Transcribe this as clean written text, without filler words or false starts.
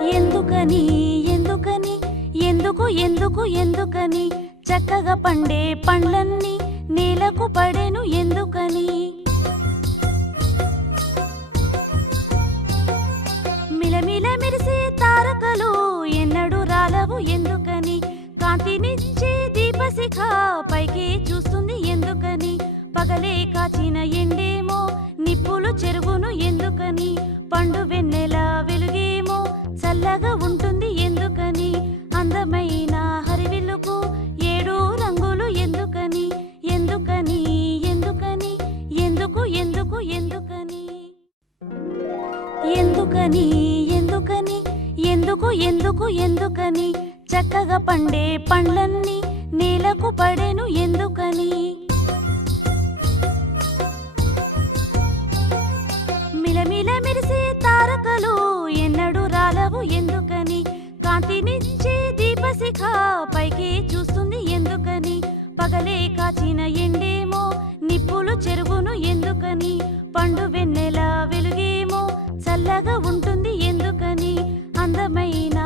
ఎందుకని ఎందుకని ఎందుకని చక్కగా పండే పండ్లన్నీ నేలకు పడెను ఎందుకని? మిలమిల మెరిసే తారకలు ఎన్నడూ రాలవు ఎందుకని? కాంతినిచ్చే దీపశిఖ పైకి చూస్తుంది ఎందుకని? పగలే కాచిన ఎండేమో నిప్పులు చెరుగును ఎందుకని? పండు వెన్నెల వెలుగేమో చల్లగా ఉంటుంది ఎందుకని? అందమైన హరివిల్లుకు 7 రంగులు ఎందుకని? ఎందుకని ఎందుకని ఎందుకని ఎందుకని చక్కగా పండే పండ్లన్నీ నేలకు పడెను ఎందుకని? మిలమిల మెరిసే తారకలు ఎన్నడూ రాలవు ఎందుకని? కాంతినిచ్చే దీపశిఖ పైకి చూస్తుంది ఎందుకని? పగలే కాచిన ఎండేమో నిప్పులు చెరుగును ఎందుకని? పండు వెన్నెల వెలుగేమో చల్లగా ఉంటుంది ఎందుకని? అందమైన